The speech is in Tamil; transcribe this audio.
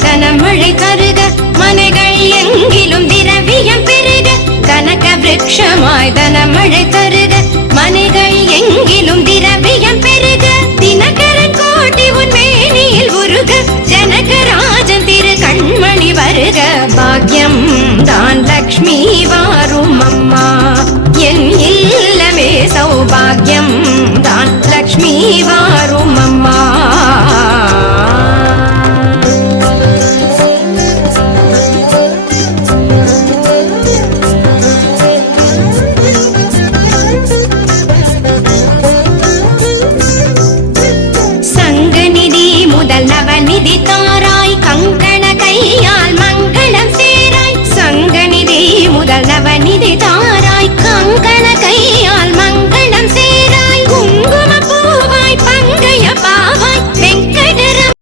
விருட்சமாய் தனமழை தருக மனைகள் எங்கிலும் திரவியம் பெருக கனக விருட்சமாய் தனமழை தருக மனைகள் எங்கிலும் திரவியம் பெருக தினகரன் கோட்டி உன் மேனியில் உருக ஜனகராஜன் திரு கண்மணி வருக பாக்யம் தான் லக்ஷ்மி